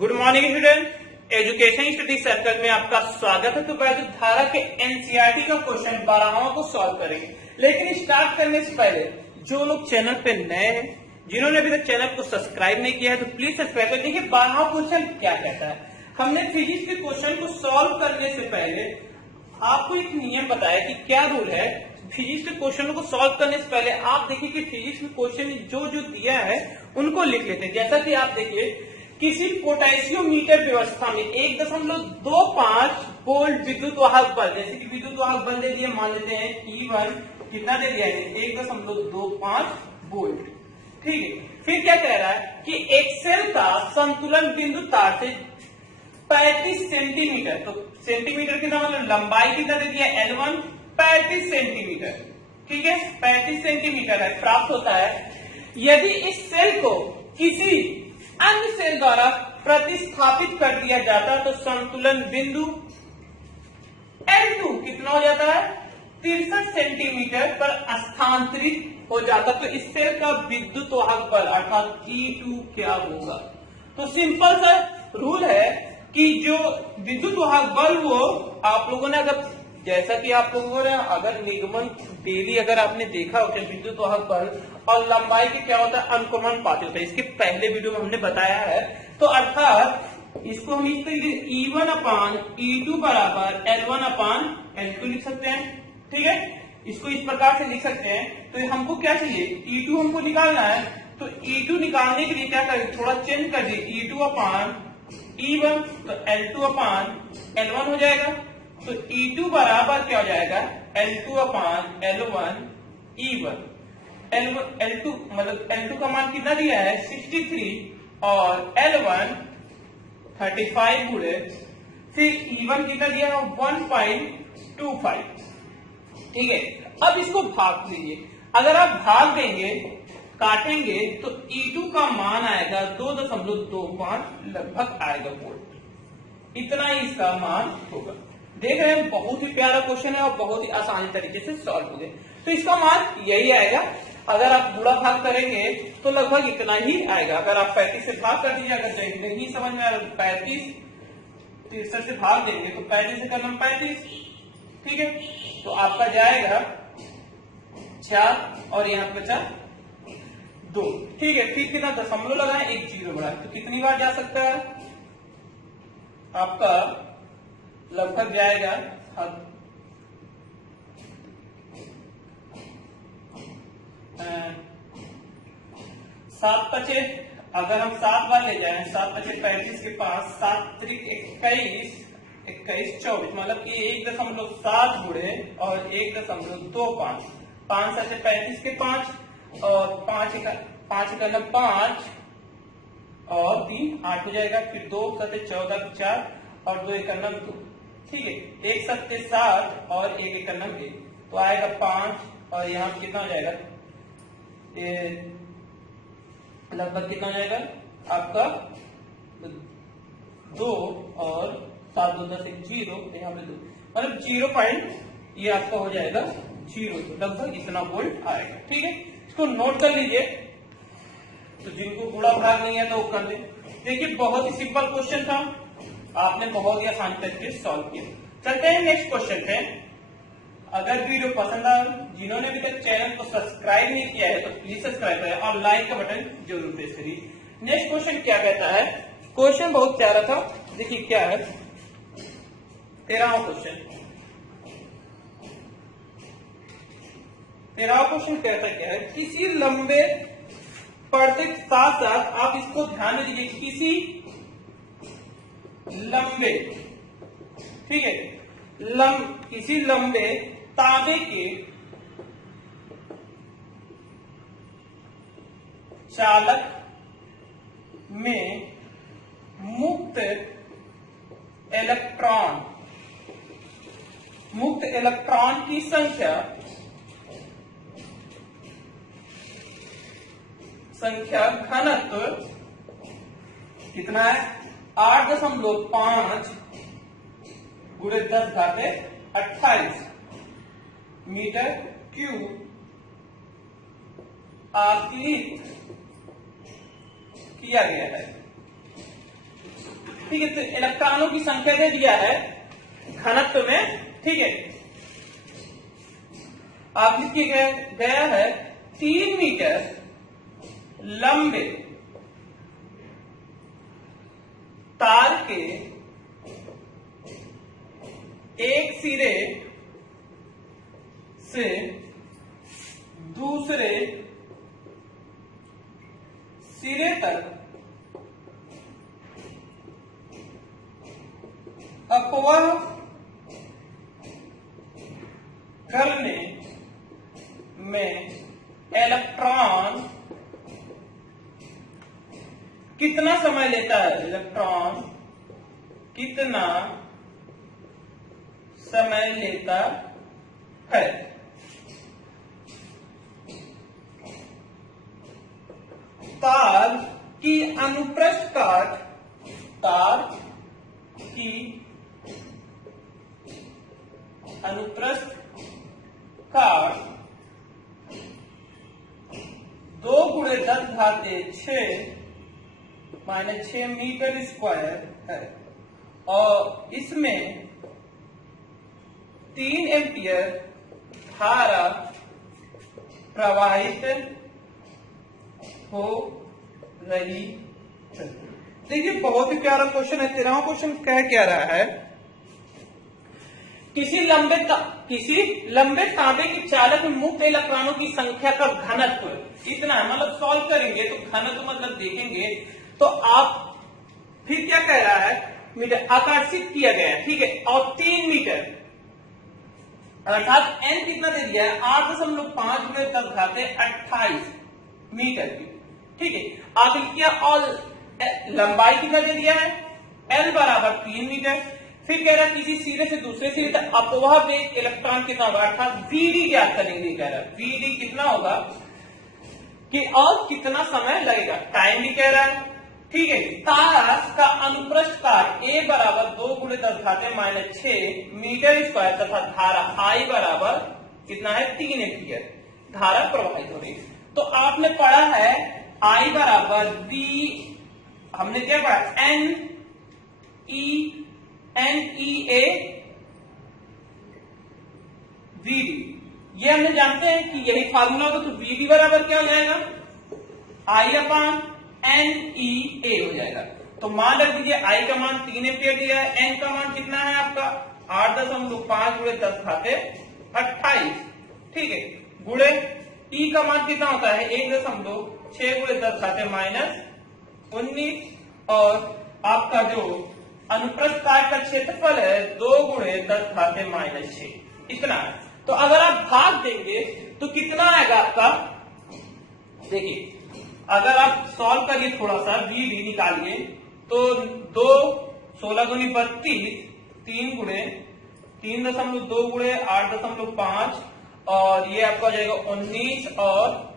Good morning student, education study circle में आपका स्वागत है। तो वैद्युत धारा के एनसीईआरटी का क्वेश्चन 12वां को सॉल्व करेंगे। लेकिन स्टार्ट करने से पहले जो लोग चैनल पे नए हैं, जिन्होंने अभी तक चैनल को सब्सक्राइब नहीं किया है, तो प्लीज सब्सक्राइब कर देखिए 12वां क्वेश्चन क्या कहता है। हमने फिजिक्स के क्वेश्चन को सॉल्व करने से पहले आपको एक नियम बताया कि क्या रूल है। फिजिक्स के क्वेश्चन को सॉल्व करने से पहले आप देखिए कि फिजिक्स में क्वेश्चन जो जो दिया है उनको लिख लेते हैं। जैसा कि आप देखिए, किसी पोटेशियोमीटर व्यवस्था में 1.25 वोल्ट विद्युत वाहक बल, जैसे कि विद्युत वाहक बल दे दिया, मान लेते हैं E1 कितना दे दिया है 1.25 वोल्ट। ठीक है, फिर क्या कह रहा है कि एक सेल का संतुलन बिंदु तार से 35 सेंटीमीटर, तो सेंटीमीटर कितना मतलब लंबाई कितना दे दिया L1 35 सेंटीमीटर। ठीक है, 35 सेंटीमीटर है, प्राप्त होता है। यदि इस सेल को किसी अन्य सेल द्वारा प्रतिस्थापित कर दिया जाता तो संतुलन बिंदु L2 कितना हो जाता है 63 सेंटीमीटर पर स्थानांतरित हो जाता। तो इस सेल का विद्युत वाहक बल अर्थात E2 क्या होगा। तो सिंपल सा रूल है कि जो विद्युत वाहक बल वो आप लोगों ने अगर, जैसा कि आप लोगों ने अगर निगमन डेली अगर आपने देखा होगा विद्युत वाहक बल और लंबाई के क्या होता है अनुक्रमण पाते होता है, इसके पहले वीडियो में हमने बताया है। तो अर्थात इसको हम इस तरीके E1/E2 बराबर L1/L2 लिख सकते हैं। ठीक है, इसको इस प्रकार से लिख सकते हैं। तो हमको क्या चाहिए, E2 हमको निकालना है। तो E2 निकालने के लिए क्या करें, थोड़ा चेंज कर दिए, E2/E1 तो L2/L1 हो जाएगा। तो E2 बराबर क्या हो जाएगा L2/L1 E1। L2 मतलब L2 का मान कितना दिया है 63 और L1 35 गुणे, फिर E1 कितना दिया है 1.25। ठीक है, अब इसको भाग लीजिए। अगर आप भाग देंगे, काटेंगे, तो E2 का मान आएगा 2.25 लगभग आएगा वोल्ट। इतना ही इसका मान होगा। देख रहे हैं, बहुत ही प्यारा क्वेश्चन है और बहुत ही आसानी तरीके से सॉल्व हो गया। तो इसका मान यही आएगा। अगर आप गुणा भाग करेंगे तो लगभग इतना ही आएगा। अगर आप 35 से भाग कर दीजिए, अगर नहीं समझ में आ रहा 35 63 से भाग देंगे तो 35 से करना 35। ठीक है, तो आपका जाएगा 4 और यहाँ बचा 2। ठीक है, फिर कितना दशमलव लगाए, एक जीरो बढ़ाए, तो कितनी बार जा सकता है आपका, लगभग जाएगा 7×5, अगर हम 7 बार ले जाएं, 7×5 35 के पास 7 × 21 24, मतलब कि 1.7 गुणे और 1.25, 5 7 35 के 5 और 5 1 5 और 3 8 हो जाएगा। फिर 2 7 14 4 और 2 1 2। ठीक है, 1 7 7 और 1 1 1, तो आएगा 5 और यहाँ कितना हो जाएगा, लगभग कितना हो जाएगा आपका 2 और 7 2 10 1 0, यहाँ पे 2, मतलब 0. ये आपका हो जाएगा 0, तो लगभग इतना वोल्ट आएगा। ठीक है, इसको नोट कर लीजिए। तो जिनको गुणा भाग नहीं है तो वो कर ले। देखिए, बहुत ही सिंपल क्वेश्चन था, आपने बहुत ही आसान तरीके से सॉल्व किया। चलते हैं नेक्स्ट क्वेश्चन पे। अगर वीडियो पसंद आया, जिन्होंने अभी तक चैनल को सब्सक्राइब नहीं किया है तो प्लीज सब्सक्राइब करें और लाइक का बटन जरूर प्रेस करिए। नेक्स्ट क्वेश्चन क्या कहता है, क्वेश्चन बहुत प्यारा था। देखिए क्या है 13वां क्वेश्चन। 13वां क्वेश्चन कहता क्या है, किसी लंबे पढ़ते साथ साथ आप इसको ध्यान में दीजिए, किसी लंबे, ठीक है, किसी लंबे तांबे के चालक में मुक्त इलेक्ट्रॉन की संख्या घनत्व कितना है 8.5 गुणे 10⁻28 मीटर क्यूब आकलित किया गया है। ठीक है, तो इलेक्ट्रॉनों की संख्या दे दिया है घनत्व में, ठीक है। आप लिखिए गया है 3 मीटर लंबे तार के एक सिरे से दूसरे सिरे तक अपवाह करने में इलेक्ट्रॉन कितना समय लेता है, इलेक्ट्रॉन कितना समय लेता है। तार की अनुप्रस्थ काट, तार की अनुप्रस्थ काट 2 गुणे 10 घाते 6 माइनस 6 मीटर स्क्वायर है और इसमें 3 एम्पियर धारा प्रवाहित हो रही है। देखिए बहुत ही प्यारा क्वेश्चन है। 13वां क्वेश्चन कह क्या रहा है, किसी लंबे तांबे के चालक में मुक्त इलेक्ट्रॉनों की संख्या का घनत्व इतना है। मतलब सॉल्व करेंगे तो घनत्व मतलब देखेंगे तो आप फिर क्या कह रहा है, मीटर आकर्षित किया गया है, ठीक है, और 3 मीटर अर्थात n कितना दे दिया है 8.5 गुणे 10 घाते 28 मीटर की, ठीक है। आगे किया और लंबाई कितना दे दिया है L बराबर 3 मीटर। फिर कह रहा है किसी सिरे से दूसरे सिरे तक अपवाह वेग इलेक्ट्रॉन कितना होगा, अर्थात Vd ज्ञात करेंगे। कह रहा है Vd कितना होगा कि और कितना समय लगेगा, टाइम भी कह रहा है, ठीक है। तार का अनुप्रस्थ काट a बराबर 2 गुणे 10 घाते माइनस 6 मीटर स्क्वायर तथा धारा I बराबर कितना है 3 एम्पियर धारा प्रवाहित हो रही है। तो आपने पढ़ा है I बराबर V, हमने क्या पढ़ा NEA VD, ये हमने जानते हैं कि यही फार्मूला होगा। तो VD बराबर क्या हो जाएगा I अपान NEA हो जाएगा। तो मान रख दीजिए I का मान 3 एम्पियर दिया है, N का मान कितना है आपका 8.5 गुणे 10 घाते 28, ठीक है, गुणे E का मान कितना होता है 1.6 गुणे 10 घाते माइनस 19 और आपका जो अनुप्रस्थ काट का क्षेत्रफल है 2 गुणे 10 घाते माइनस 6, इतना है। तो अगर आप भाग देंगे तो कितना आएगा आपका, देखिए अगर आप सॉल्व करिए थोड़ा सा VD निकालिए तो 2 16 गुनी 32 3 गुणे 3.2 गुणे 8.5 और ये आपका हो जाएगा 19 और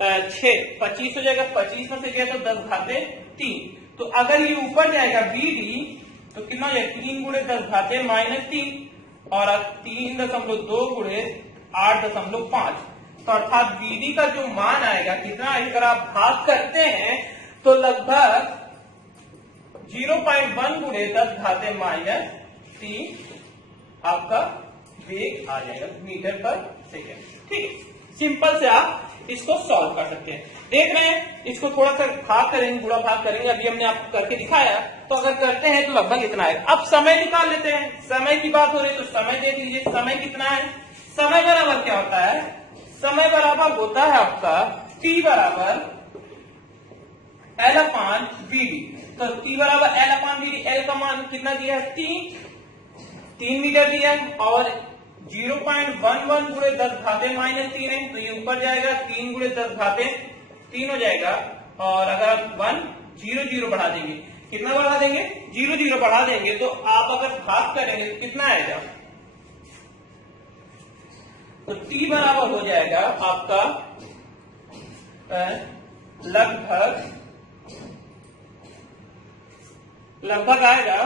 6 25 हो जाएगा। 25 में से गया तो 10 घाते 3। तो अगर ये ऊपर जाएगा VD तो कितना हो जाएगा 3 गुणे 10 घाते माइनस 3 और 3.2 गुणे 8.5। तो अर्थात VD का जो मान आएगा कितना, अगर आप भाग करते हैं तो लगभग 0.1 गुणे 10 घाते माइनस 3 आपका वेग आ जाएगा मीटर पर सेकेंड, ठीक है। सिंपल से आप इसको सॉल्व कर सकते हैं। देख रहे हैं इसको थोड़ा सा भाग करेंगे, गुणा भाग करेंगे, अभी हमने आपको करके दिखाया। तो अगर करते हैं तो लगभग इतना है। अब समय निकाल लेते हैं, समय की बात हो रही है तो समय देख लीजिए, समय कितना है, समय बराबर क्या होता है, समय बराबर होता है आपका T बराबर L अपान VD। तो T बराबर L अपान VD, L का मान कितना दिया है 3 मीटर दिया है और 0.11 गुणे 10 घाते माइनस 3 है। तो ये ऊपर जाएगा 3 गुणे 10 घाते 3 हो जाएगा और अगर 1 0 0 बढ़ा देंगे, कितना बढ़ा देंगे 0 0 बढ़ा देंगे तो आप अगर भाग करेंगे तो कितना आएगा, तो T बराबर हो जाएगा आपका लगभग आएगा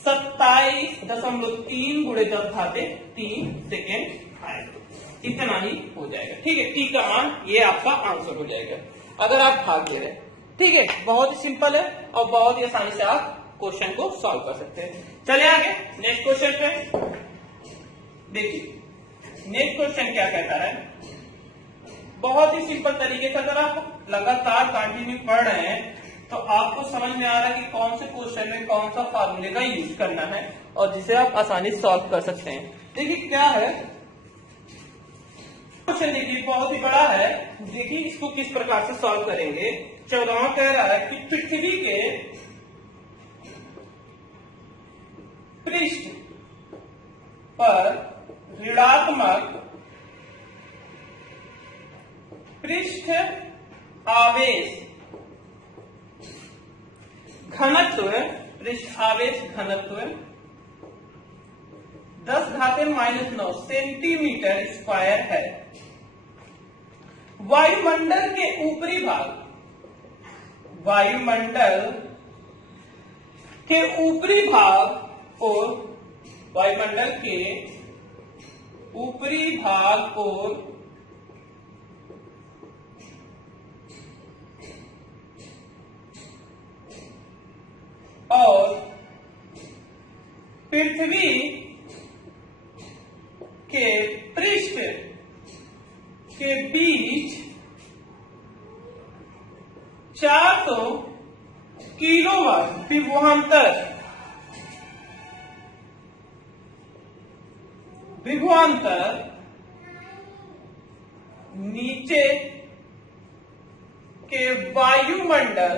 27.3 गुणे 10 घाते 3 सेकेंड आएगा, इतना ही हो जाएगा, ठीक है। T का मान ये आपका आंसर हो जाएगा अगर आप भाग दे रहे हैं, ठीक है। बहुत ही सिंपल है और बहुत ही आसानी से आप क्वेश्चन को सॉल्व कर सकते हैं। चलिए आगे नेक्स्ट क्वेश्चन पे देखिए। नेक्स्ट क्वेश्चन क्या कहता है, बहुत ही सिंपल तरीके से अगर आप लगातार कंटिन्यू पढ़ रहे हैं तो आपको समझ में आ रहा है कि कौन से क्वेश्चन में कौन सा फार्मूले का यूज करना है और जिसे आप आसानी से सॉल्व कर सकते हैं। देखिए क्या है क्वेश्चन, देखिए बहुत ही बड़ा है। देखिए इसको किस प्रकार से सॉल्व करेंगे। 14वां कह रहा है कि पृथ्वी के पृष्ठ पर ऋणात्मक पृष्ठ आवेश घनत्व, पृष्ठ आवेश घनत्व 10⁻⁹ सेंटीमीटर स्क्वायर है। वायुमंडल के ऊपरी भाग, वायुमंडल के ऊपरी भाग और वायुमंडल के ऊपरी भाग और पृथ्वी के पृष्ठ के बीच 400 किलोवाट विभवांतर नीचे के वायुमंडल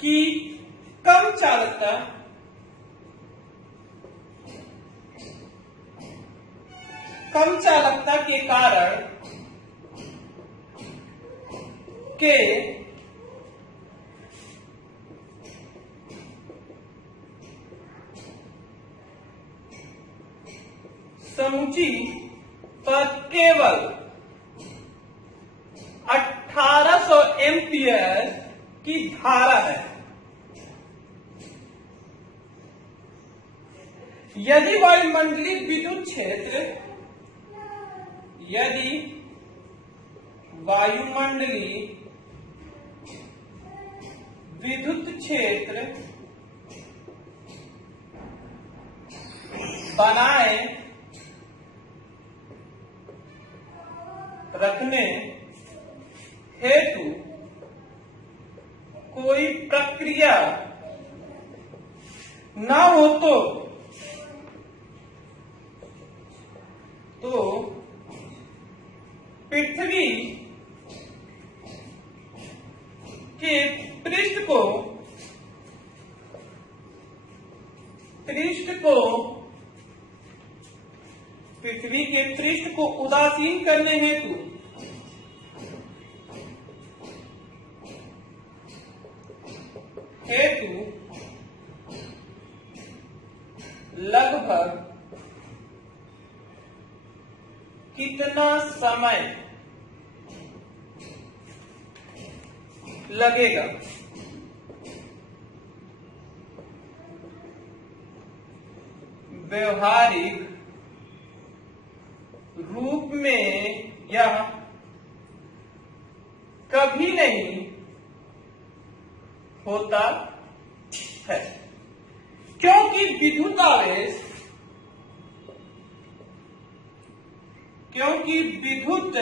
की कम चालकता के कारण के समूची पर केवल 1800 एम्पियर की धारा है। यदि वायुमंडलीय विद्युत क्षेत्र, यदि वायुमंडलीय विद्युत क्षेत्र बनाए रखने हेतु कोई प्रक्रिया ना हो तो पृथ्वी के पृष्ठ को उदासीन करने हेतु लगभग कितना समय लगेगा। व्यवहारिक रूप में यह कभी नहीं होता है, क्योंकि विद्युत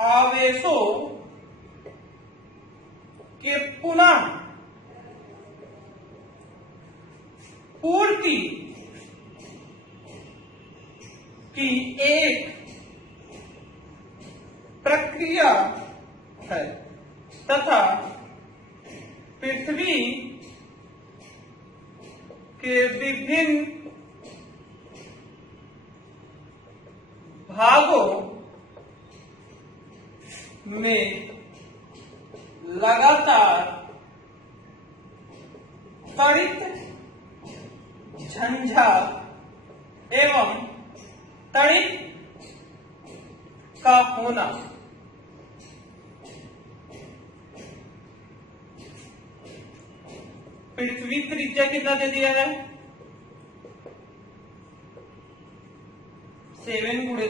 आवेशों के पुनः पूर्ति की एक प्रक्रिया है तथा पृथ्वी के विभिन्न भागों में लगातार त्वरित झंझार एवं त्वरित का होना पृथ्वी त्रिज्या कितना दे दिया है 7 ×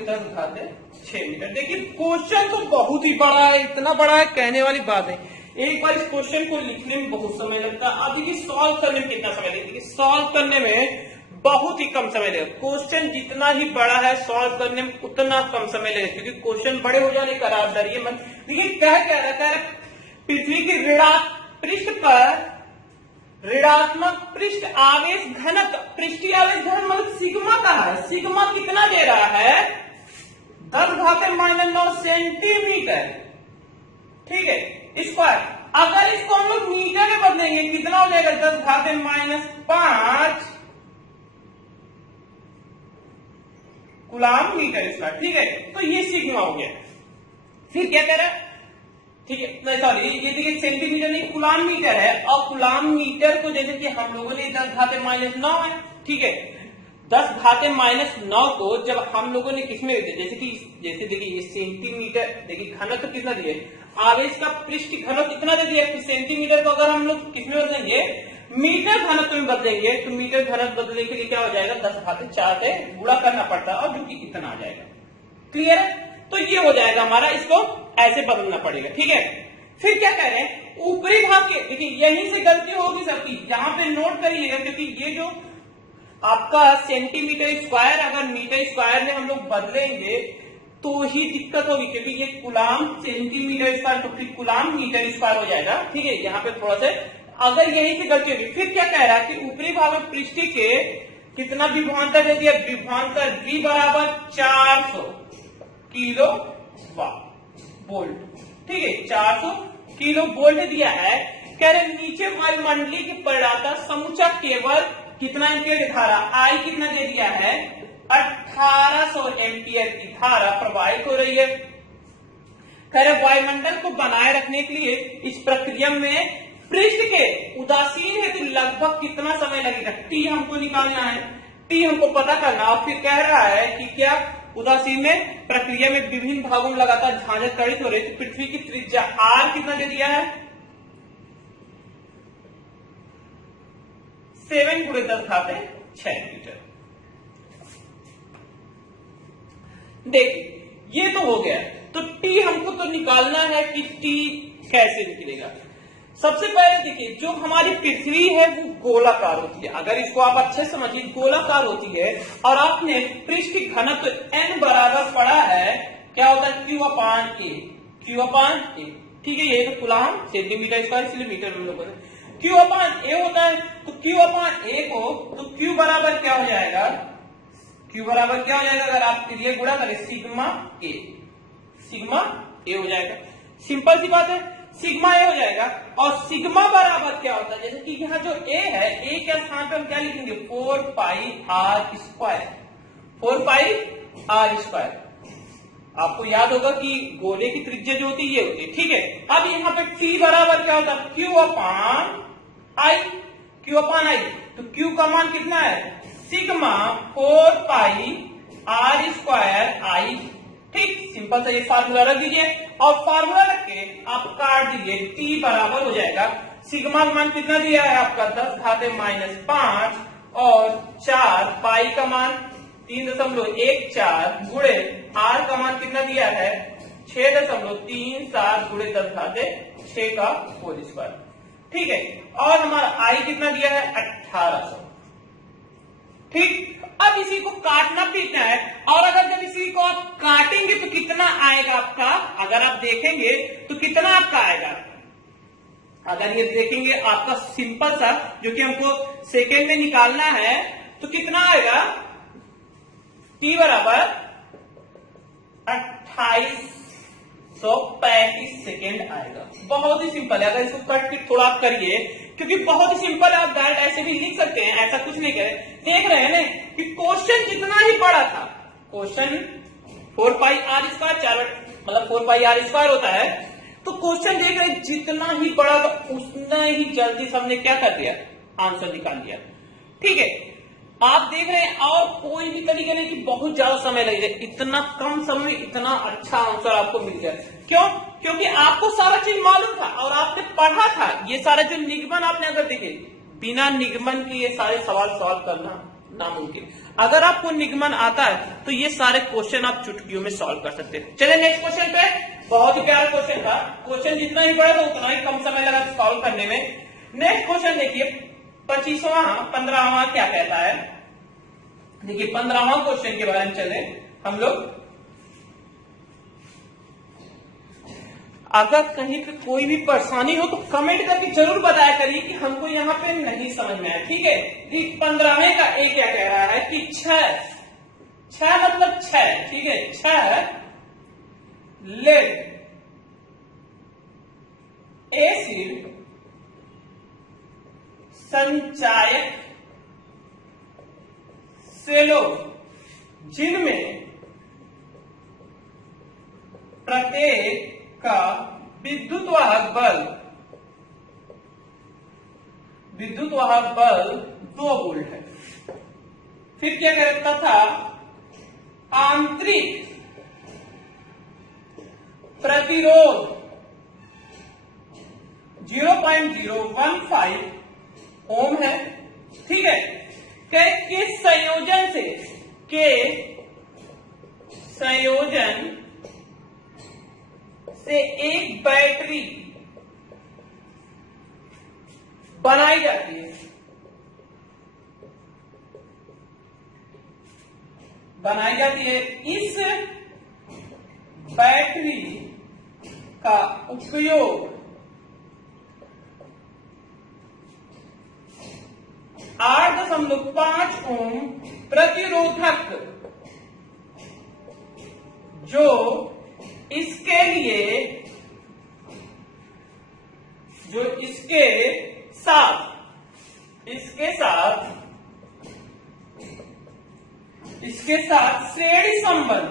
10⁻⁶ 6 मीटर। देखिए क्वेश्चन तो बहुत ही बड़ा है, इतना बड़ा है कहने वाली बात है। एक बार इस क्वेश्चन को लिखने में बहुत समय लगता है। अब देखिए सॉल्व करने में कितना समय लगेगा। देखिए सॉल्व करने में बहुत ही कम समय लगेगा। क्वेश्चन जितना ही बड़ा है सॉल्व करने में उतना कम समय लगेगा, क्योंकि क्वेश्चन बड़े हो जाने का आप डरिए मत। देखिए क्या रहता है, पृथ्वी की पृष्ठ पर ऋणात्मक पृष्ठ आवेश घनत्व, पृष्ठीय आवेश घनत्व मतलब सिग्मा का है। सिग्मा कितना दे रहा है, 10⁻⁹ सेंटीमीटर, ठीक है, स्क्वायर। अगर इसको हम लोग मीटर में बदलेंगे कितना हो जाएगा, 10⁻⁵ कूलम मीटर स्क्वायर, ठीक है। तो ये सिग्मा हो गया। फिर क्या कह रहा है, ठीक है, नहीं सॉरी, ये देखिए सेंटीमीटर नहीं कूलम मीटर है। और कूलम मीटर को जैसे कि हम लोगों ने 10⁻⁹ है, ठीक है, 10⁻⁹ को जब हम लोगों ने किसमें, जैसे देखिए ये सेंटीमीटर, देखिए घनत्व कितना दिया, आवेश का पृष्ठ घनत्व कितना दे दिया, सेंटीमीटर को अगर हम लोग किसमें बदलेंगे, मीटर घनत्व में बदलेंगे, तो मीटर घनत्व बदलने के लिए क्या हो जाएगा, 10⁻⁴ से गुणा करना पड़ता है, और जो कि इतना आ जाएगा। क्लियर है, तो ये हो जाएगा हमारा, इसको ऐसे बदलना पड़ेगा, ठीक है। फिर क्या कह रहे हैं, ऊपरी भाग के, देखिए यहीं से गलती होगी सबकी, यहां पे नोट करिएगा, क्योंकि ये जो आपका सेंटीमीटर स्क्वायर अगर मीटर स्क्वायर में हम लोग बदलेंगे तो ही दिक्कत होगी, क्योंकि ये कूलम सेंटीमीटर स्क्वायर तो फिर कूलम मीटर स्क्वायर हो जाएगा, ठीक है। यहाँ पे थोड़ा सा अगर यहीं से गलती होगी। फिर क्या कह रहा है कि ऊपरी भाग में पृष्ठ के कितना विभवांतर दे दिया, विभवांतर V बराबर 400 किलो वोल्ट, ठीक है, 400 किलो वोल्ट दिया है। कह रहे नीचे वायुमंडलीय की परिणाता समूचा केवल कितना एम्पियर की धारा, I कितना दे दिया है, 1800 एम्पियर की धारा प्रवाहित हो रही है। कह रहे वायुमंडल को बनाए रखने के लिए इस प्रक्रिया में पृष्ठ के उदासीन है तो लगभग कितना समय लगेगा, T हमको निकालना है, T हमको पता करना। और फिर कह रहा है कि क्या उदासीन में प्रक्रिया में विभिन्न भागों में लगातार झांझर त्वरित हो रही है, तो पृथ्वी की त्रिज्या R कितना दे दिया है, 7 × 10⁶ मीटर। देखिए ये तो हो गया, तो T हमको तो निकालना है कि T कैसे निकलेगा। सबसे पहले देखिए जो हमारी पृथ्वी है वो गोलाकार होती है, अगर इसको आप अच्छे समझिए, गोलाकार होती है, और आपने पृष्ठ घनत्व N बराबर पढ़ा है, क्या होता है, Q/A, Q/A, ठीक है, ये तो कूलम सेंटीमीटर स्क्वायर, इसलिए मीटर में लोग Q/A होता है। तो Q/A को, तो Q बराबर क्या हो जाएगा, Q बराबर क्या हो जाएगा, अगर आप ये गुणा करें सिग्मा A हो जाएगा। सिंपल सी बात है, सिग्मा A हो जाएगा। और सिग्मा बराबर क्या होता है, जैसे कि यहाँ जो A है, A के स्थान पे हम क्या लिखेंगे, 4πr², 4πr²। आपको याद होगा कि गोले की त्रिज्या जो होती है ये होती है, ठीक है। अब यहाँ पे T बराबर क्या होता है, Q/I, तो Q का मान कितना है, सिग्मा 4πr²I, ठीक। सिंपल सा ये फार्मूला रख दीजिए, और फार्मूला रख के आप काट दीजिए, T बराबर हो जाएगा, सिग्मा का मान कितना दिया है आपका, 10⁻⁵ और 4 पाई का मान 3.14 गुणे R का मान कितना दिया है, 6.37 गुणे 10⁻⁶ का होल स्क्वायर, ठीक है। और हमारा I कितना दिया है, 1800, ठीक। अब इसी को काटना पीटना है, और अगर जब इसी को आप काटेंगे तो कितना आएगा आपका, अगर आप देखेंगे तो कितना आपका आएगा, अगर ये देखेंगे आपका सिंपल सा जो कि हमको सेकेंड में निकालना है, तो कितना आएगा, T बराबर 2835 सेकेंड आएगा। बहुत ही सिंपल है, अगर इसको कट के थोड़ा आप करिए, क्योंकि बहुत ही सिंपल है, आप डायरेक्ट ऐसे भी लिख सकते हैं, ऐसा कुछ नहीं करें। देख रहे हैं ना कि क्वेश्चन जितना ही बड़ा था, क्वेश्चन 4πr², मतलब 4πr² होता है, तो क्वेश्चन देख रहे हैं जितना ही बड़ा था उतना ही जल्दी सबने क्या कर दिया, आंसर निकाल दिया, ठीक है। आप देख रहे हैं, और कोई भी तरीके नहीं कि बहुत ज्यादा समय लग जाए, इतना कम समय में इतना अच्छा आंसर आपको मिल जाए। क्यों, क्योंकि आपको सारा चीज मालूम था और आपने पढ़ा था। ये सारा जो निगमन आपने अगर देखे, बिना निगमन के ये सारे सवाल सॉल्व करना नामुमकिन। अगर आपको निगमन आता है तो ये सारे क्वेश्चन आप चुटकियों में सॉल्व कर सकते हैं। चलिए नेक्स्ट क्वेश्चन पे, बहुत ही प्यारा क्वेश्चन था, क्वेश्चन जितना ही बड़ा था उतना ही कम समय लगा सॉल्व करने में। नेक्स्ट क्वेश्चन देखिए 15वां क्या कहता है। देखिए 15वां क्वेश्चन के बारे में चले हम लोग। अगर कहीं पे कोई भी परेशानी हो तो कमेंट करके जरूर बताया करिए कि हमको यहाँ पे नहीं समझ में आया, ठीक है। 15वें का ए क्या कह रहा है कि 6 मतलब 6, ठीक है, 6 लेड एसिड संचायक सेलों जिनमें प्रत्येक का विद्युत वाहक बल 2 वोल्ट है। फिर क्या करता था, आंतरिक प्रतिरोध 0.015 ओम है, ठीक है। किस संयोजन से एक बैटरी बनाई जाती है, इस बैटरी का उपयोग 8.5 ओम प्रतिरोधक जो इसके साथ श्रेणी संबंध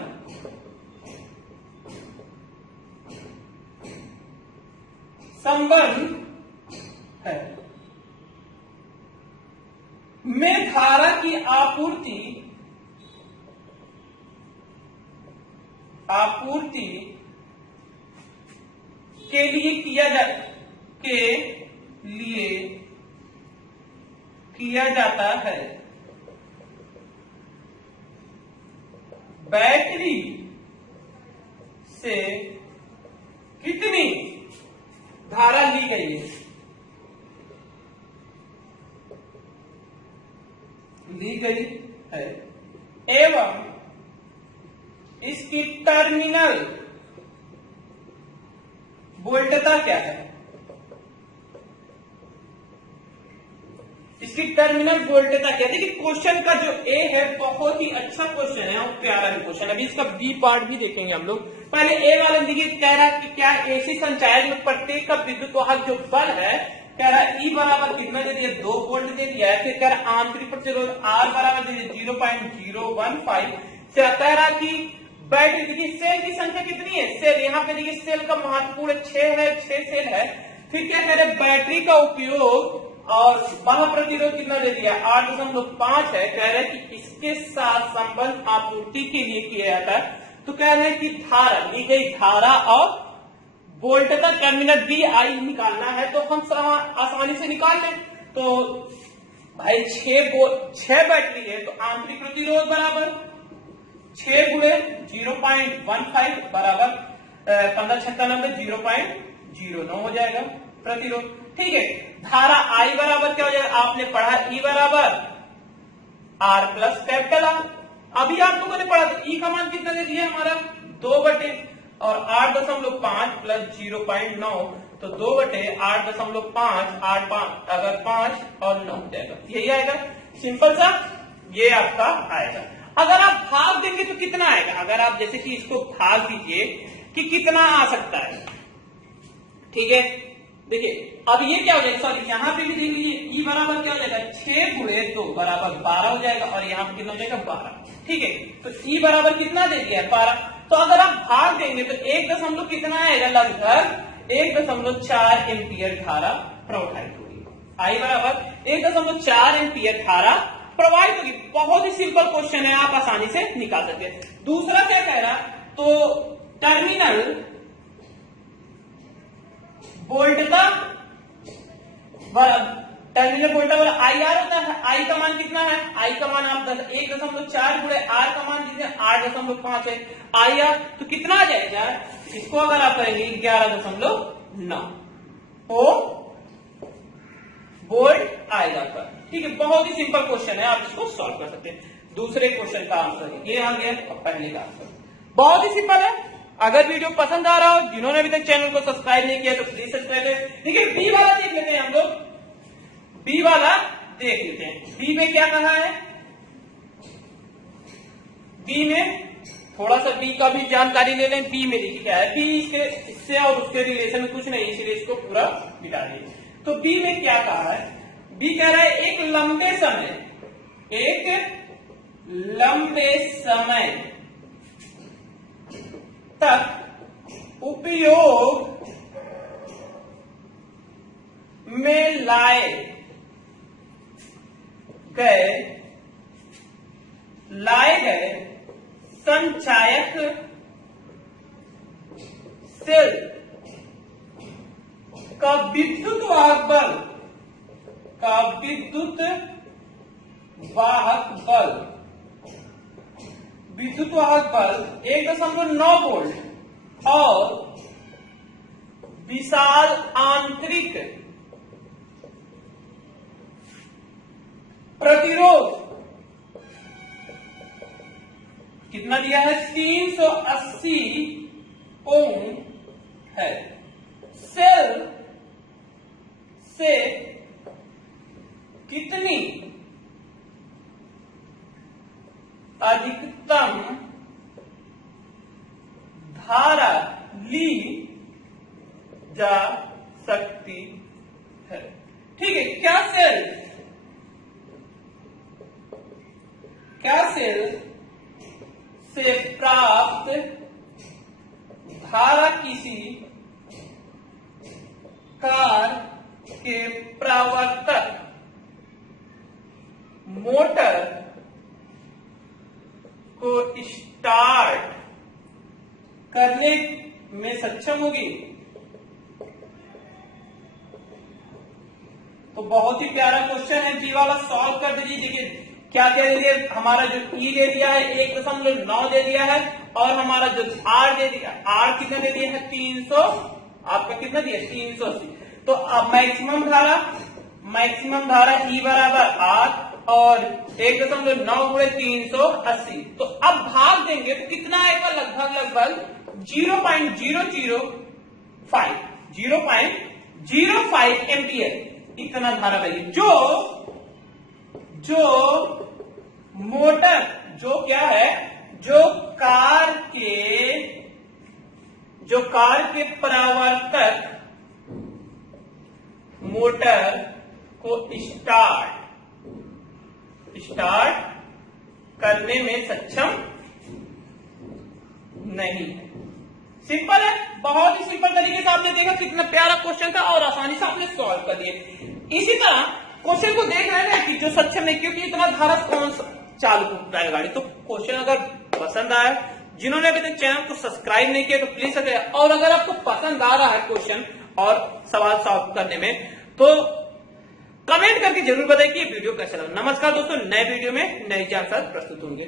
है, में धारा की आपूर्ति के लिए किया जाता है। बैटरी से कितनी धारा ली गई है एवं इसकी टर्मिनल वोल्टता क्या है। इसकी टर्मिनल वोल्टता क्या है। देखिए क्वेश्चन का जो ए है बहुत ही अच्छा क्वेश्चन है और प्यारा भी क्वेश्चन। अभी इसका बी पार्ट भी देखेंगे हम लोग। पहले ए वाले देखिए, कह रहा है कि क्या एसी संचायक में प्रत्येक का विद्युत वाहक जो बल है, कह रहा है ई बराबर कितना दे दिया, 2 वोल्ट दे दिया है। फिर कह रहा है आंतरिक प्रतिरोध आर बराबर दे दिया 0.015। कह रहा कि बैटरी, देखिए सेल की संख्या कितनी है, सेल यहाँ पे देखिए सेल का महत्वपूर्ण 6 सेल है। फिर क्या कह रहे हैं, बैटरी का उपयोग और महाप्रतिरोध कितना दे दिया 8.5 है। कह रहे हैं कि इसके साथ संबंध आपूर्ति के लिए किया जाता है। तो कह रहे हैं कि धारा ली गई धारा और वोल्टता टर्मिनल बी आई निकालना है, तो हम आसानी से निकाल लें। तो भाई 6 बैटरी है तो आंतरिक प्रतिरोध बराबर 6 गुणे 0.15 बराबर 15×6 0.09 हो जाएगा प्रतिरोध, ठीक है। धारा आई बराबर क्या हो जाएगा, आपने पढ़ा ई बराबर आर प्लस कैपिटल आर। अभी आप लोगों ने पढ़ा तो ई का मान कितना दे दिया हमारा 2 और 8.5 प्लस 0.9 तो 2/8.5 8 अगर 5 और 9 हो जाएगा, यही आएगा। सिंपल सा ये आपका आएगा। अगर आप भाग देंगे तो कितना आएगा, अगर आप जैसे कि इसको भाग दीजिए कि कितना आ सकता है, ठीक है। देखिए अब ये क्या हो जाएगा, सॉरी यहाँ पे भी देख लीजिए ई बराबर क्या हो जाएगा 6 गुणे 2 बराबर 12 हो जाएगा और यहाँ पे कितना हो जाएगा 12, ठीक है। तो ई बराबर कितना दे दिया है 12। तो अगर आप भाग देंगे तो 1 कितना आएगा, लगभग 1.4 एम्पियर धारा प्रवाहित होगी। आई बराबर 1.4 एम्पियर धारा प्रवाहित होगी। बहुत ही सिंपल क्वेश्चन है, आप आसानी से निकाल सकते हैं। दूसरा क्या कह रहा, तो terminal terminal voltage I R होता है। आई का मान कितना है, आई का मान आप 1.4 गुणे आर का मान कितने 8.5 है। आई आर तो कितना आ जाएगा, इसको अगर आप करेंगे 11.9 वोल्ट आएगा पर। ठीक है, बहुत ही सिंपल क्वेश्चन है, आप इसको सॉल्व कर सकते हैं। दूसरे क्वेश्चन का आंसर ये आ गया और पहले का आंसर बहुत ही सिंपल है। अगर वीडियो पसंद आ रहा हो, जिन्होंने अभी तक चैनल को सब्सक्राइब नहीं किया तो प्लीज सब्सक्राइब करें। ठीक है, बी वाला देख लेते हैं हम लोग, बी वाला देख लेते हैं। बी में क्या कहा है, बी में थोड़ा सा बी का भी जानकारी ले लें। बी में देखिए क्या है, बी इससे और उसके रिलेशन में कुछ नहीं, इसलिए इसको पूरा मिटा देंगे। तो बी में क्या कहा है, बी कह रहा है एक लंबे समय तक उपयोग में लाए गए संचायक सेल का विद्युत वाहक बल 1.9 वोल्ट और विशाल आंतरिक प्रतिरोध कितना दिया है, 380 ओम है। सेल से कितनी अधिकतम धारा ली जा सकती है। ठीक है, क्या सेल से प्राप्त धारा किसी कार के प्रवर्तक मोटर को स्टार्ट करने में सक्षम होगी। तो बहुत ही प्यारा क्वेश्चन है, जी वाला सॉल्व कर दीजिए। देखिए क्या क्या दे दिया, हमारा जो ई दे दिया है 1.9 दे दिया है, और हमारा जो आर दे दिया, आर कितना दे दिया है 300, आपका कितना दिया 380। तो अब मैक्सिमम धारा ई बराबर आर और 1.9 गुणे 380। तो अब भाग देंगे तो कितना आएगा, लगभग 0.005 एम्पियर इतना धारा बनेगी। जो मोटर जो क्या है, जो कार के प्रवर्तक मोटर को स्टार्ट करने में सक्षम नहीं है। सिंपल है, बहुत ही सिंपल तरीके से आपने देखा, कितना प्यारा क्वेश्चन था और आसानी से आपने सॉल्व कर दिए। इसी तरह क्वेश्चन को देख रहे हैं कि जो सक्षम नहीं, क्योंकि इतना धारा कौन चालू है गाड़ी। तो क्वेश्चन अगर पसंद आया, जिन्होंने अभी तक चैनल को सब्सक्राइब नहीं किया तो प्लीज सब्सक्राइब, और अगर आपको पसंद आ रहा है क्वेश्चन और सवाल सॉल्व करने में तो कमेंट करके जरूर बताइए कि ये वीडियो कैसा लगा। नमस्कार दोस्तों, नए वीडियो में नए जानकारी प्रस्तुत होंगे।